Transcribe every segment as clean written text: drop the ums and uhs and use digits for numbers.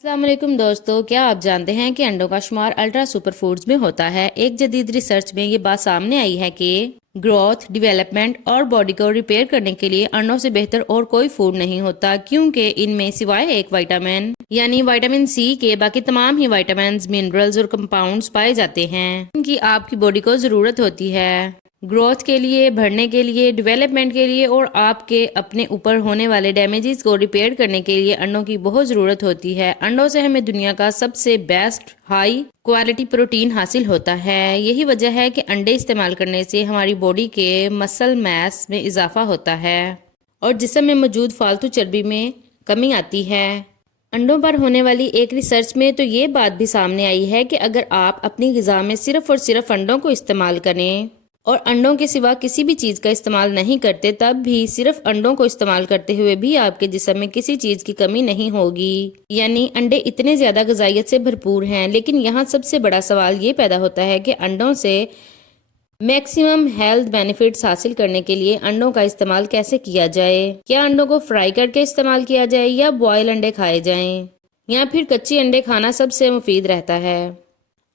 अस्सलाम वालेकुम दोस्तों, क्या आप जानते हैं कि अंडों का शुमार अल्ट्रा सुपर फूड्स में होता है। एक जदीद रिसर्च में ये बात सामने आई है कि ग्रोथ, डेवलपमेंट और बॉडी को रिपेयर करने के लिए अंडों से बेहतर और कोई फूड नहीं होता, क्योंकि इनमें सिवाय एक विटामिन यानी विटामिन सी के बाकी तमाम ही विटामिन, मिनरल्स और कंपाउंड्स पाए जाते हैं जिनकी आपकी बॉडी को जरूरत होती है ग्रोथ के लिए, बढ़ने के लिए, डेवलपमेंट के लिए और आपके अपने ऊपर होने वाले डैमेजेस को रिपेयर करने के लिए अंडों की बहुत जरूरत होती है। अंडों से हमें दुनिया का सबसे बेस्ट हाई क्वालिटी प्रोटीन हासिल होता है। यही वजह है कि अंडे इस्तेमाल करने से हमारी बॉडी के मसल मास में इजाफा होता है और जिस्म में मौजूद फालतू चर्बी में कमी आती है। अंडों पर होने वाली एक रिसर्च में तो ये बात भी सामने आई है कि अगर आप अपनी ग़िज़ा में सिर्फ और सिर्फ अंडों को इस्तेमाल करें और अंडों के सिवा किसी भी चीज़ का इस्तेमाल नहीं करते, तब भी सिर्फ अंडों को इस्तेमाल करते हुए भी आपके जिस्म में किसी चीज़ की कमी नहीं होगी। यानी अंडे इतने ज़्यादा ग़िज़ाइयत से भरपूर हैं। लेकिन यहाँ सबसे बड़ा सवाल ये पैदा होता है कि अंडों से मैक्सिमम हेल्थ बेनिफिट्स हासिल करने के लिए अंडों का इस्तेमाल कैसे किया जाए। क्या अंडों को फ्राई करके इस्तेमाल किया जाए या बॉयल अंडे खाए जाएं, या फिर कच्चे अंडे खाना सबसे मुफीद रहता है।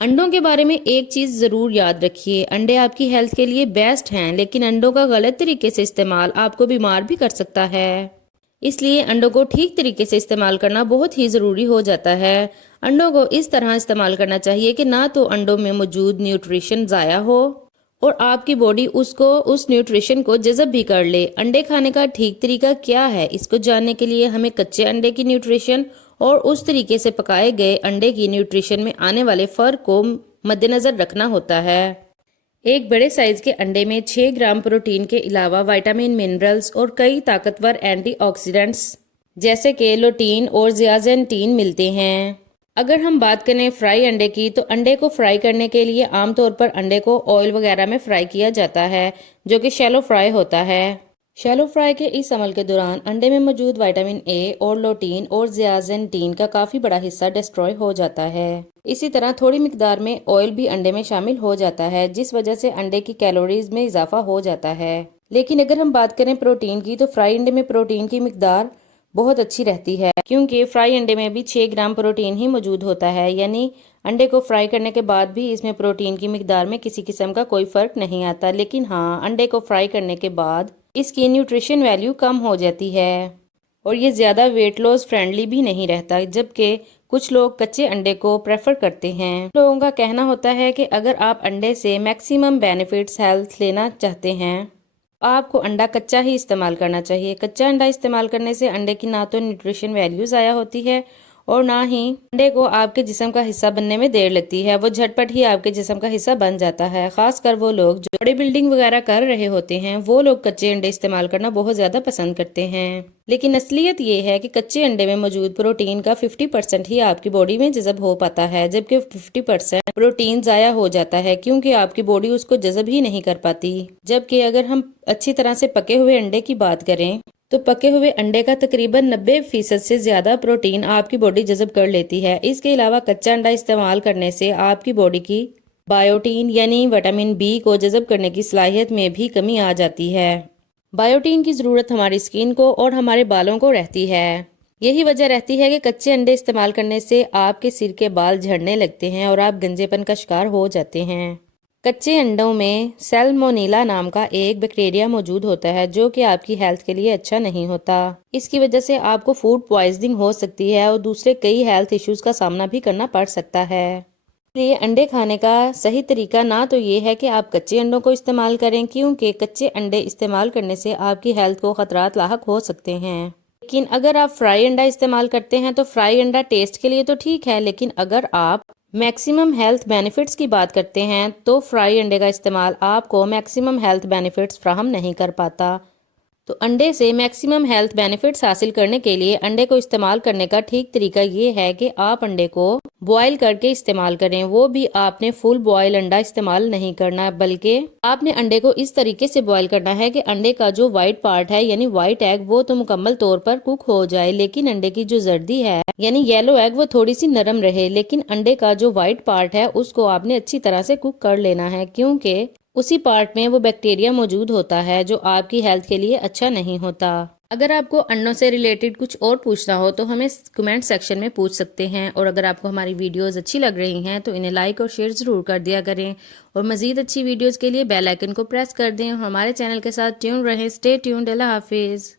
अंडों के बारे में एक चीज़ ज़रूर याद रखिए, अंडे आपकी हेल्थ के लिए बेस्ट हैं, लेकिन अंडों का गलत तरीके से इस्तेमाल आपको बीमार भी कर सकता है। इसलिए अंडों को ठीक तरीके से इस्तेमाल करना बहुत ही ज़रूरी हो जाता है। अंडों को इस तरह इस्तेमाल करना चाहिए कि ना तो अंडों में मौजूद न्यूट्रिशन ज़ाया हो और आपकी बॉडी उस न्यूट्रिशन को जज़ब भी कर ले। अंडे खाने का ठीक तरीका क्या है, इसको जानने के लिए हमें कच्चे अंडे की न्यूट्रिशन और उस तरीके से पकाए गए अंडे की न्यूट्रिशन में आने वाले फ़र्क को मद्देनज़र रखना होता है। एक बड़े साइज़ के अंडे में 6 ग्राम प्रोटीन के अलावा विटामिन, मिनरल्स और कई ताकतवर एंटीऑक्सीडेंट्स जैसे कि लुटीन और ज़ियाज़ेंटीन मिलते हैं। अगर हम बात करें फ्राई अंडे की, तो अंडे को फ्राई करने के लिए आमतौर पर अंडे को ऑयल वगैरह में फ्राई किया जाता है, जो कि शैलो फ्राई होता है। शैलो फ्राई के इस अमल के दौरान अंडे में मौजूद विटामिन ए और लुटीन और ज़ियाज़ेंटीन का काफ़ी बड़ा हिस्सा डिस्ट्रॉय हो जाता है। इसी तरह थोड़ी मिकदार में ऑयल भी अंडे में शामिल हो जाता है, जिस वजह से अंडे की कैलोरीज में इजाफा हो जाता है। लेकिन अगर हम बात करें प्रोटीन की, तो फ्राई अंडे में प्रोटीन की मिकदार बहुत अच्छी रहती है, क्योंकि फ्राई अंडे में भी 6 ग्राम प्रोटीन ही मौजूद होता है। यानी अंडे को फ्राई करने के बाद भी इसमें प्रोटीन की मिकदार में किसी किस्म का कोई फ़र्क नहीं आता। लेकिन हाँ, अंडे को फ्राई करने के बाद इसकी न्यूट्रिशन वैल्यू कम हो जाती है और ये ज़्यादा वेट लॉस फ्रेंडली भी नहीं रहता, जबकि कुछ लोग कच्चे अंडे को प्रेफर करते हैं। लोगों का कहना होता है कि अगर आप अंडे से मैक्सिमम बेनिफिट्स हेल्थ लेना चाहते हैं, आपको अंडा कच्चा ही इस्तेमाल करना चाहिए। कच्चा अंडा इस्तेमाल करने से अंडे की ना तो न्यूट्रिशन वैल्यू ज़ाया होती है और ना ही अंडे को आपके जिस्म का हिस्सा बनने में देर लगती है, वो झटपट ही आपके जिस्म का हिस्सा बन जाता है। खासकर वो लोग जो बॉडी बिल्डिंग वगैरह कर रहे होते हैं, वो लोग कच्चे अंडे इस्तेमाल करना बहुत ज़्यादा पसंद करते हैं। लेकिन असलियत ये है कि कच्चे अंडे में मौजूद प्रोटीन का 50% ही आपकी बॉडी में जज़ब हो पाता है, जबकि 50% प्रोटीन ज़ाया हो जाता है, क्योंकि आपकी बॉडी उसको जज़ब ही नहीं कर पाती। जबकि अगर हम अच्छी तरह से पके हुए अंडे की बात करें, तो पके हुए अंडे का तकरीबन 90% से ज़्यादा प्रोटीन आपकी बॉडी जज़ब कर लेती है। इसके अलावा कच्चा अंडा इस्तेमाल करने से आपकी बॉडी की बायोटीन यानी विटामिन बी को जज़ब करने की सलाहियत में भी कमी आ जाती है। बायोटीन की ज़रूरत हमारी स्किन को और हमारे बालों को रहती है। यही वजह रहती है कि कच्चे अंडे इस्तेमाल करने से आपके सिर के बाल झड़ने लगते हैं और आप गंजेपन का शिकार हो जाते हैं। कच्चे अंडों में सैल्मोनेला नाम का एक बैक्टीरिया मौजूद होता है, जो कि आपकी हेल्थ के लिए अच्छा नहीं होता। इसकी वजह से आपको फूड पॉइजनिंग हो सकती है और दूसरे कई हेल्थ इश्यूज का सामना भी करना पड़ सकता है। इसलिए अंडे खाने का सही तरीका ना तो ये है कि आप कच्चे अंडों को इस्तेमाल करें, क्योंकि कच्चे अंडे इस्तेमाल करने से आपकी हेल्थ को खतरात लाहक हो सकते हैं। लेकिन अगर आप फ्राई अंडा इस्तेमाल करते हैं, तो फ्राई अंडा टेस्ट के लिए तो ठीक है, लेकिन अगर आप मैक्सिमम हेल्थ बेनिफिट्स की बात करते हैं, तो फ्राई अंडे का इस्तेमाल आपको मैक्सिमम हेल्थ बेनिफिट्स फ्राहम नहीं कर पाता। तो अंडे से मैक्सिमम हेल्थ बेनिफिट्स हासिल करने के लिए अंडे को इस्तेमाल करने का ठीक तरीका ये है कि आप अंडे को बॉयल करके इस्तेमाल करें। वो भी आपने फुल बॉयल अंडा इस्तेमाल नहीं करना, बल्कि आपने अंडे को इस तरीके से बॉयल करना है कि अंडे का जो वाइट पार्ट है यानी वाइट एग, वो तो मुकम्मल तौर पर कुक हो जाए, लेकिन अंडे की जो जर्दी है यानी येलो एग, वो थोड़ी सी नरम रहे। लेकिन अंडे का जो वाइट पार्ट है उसको आपने अच्छी तरह से कुक कर लेना है, क्योंकि उसी पार्ट में वो बैक्टीरिया मौजूद होता है जो आपकी हेल्थ के लिए अच्छा नहीं होता। अगर आपको अंडों से रिलेटेड कुछ और पूछना हो तो हमें कमेंट सेक्शन में पूछ सकते हैं। और अगर आपको हमारी वीडियोस अच्छी लग रही हैं तो इन्हें लाइक और शेयर ज़रूर कर दिया करें। और मज़ीद अच्छी वीडियोस के लिए बेल आइकन को प्रेस कर दें और हमारे चैनल के साथ ट्यून रहें। Stay tuned. अल्लाह हाफिज़।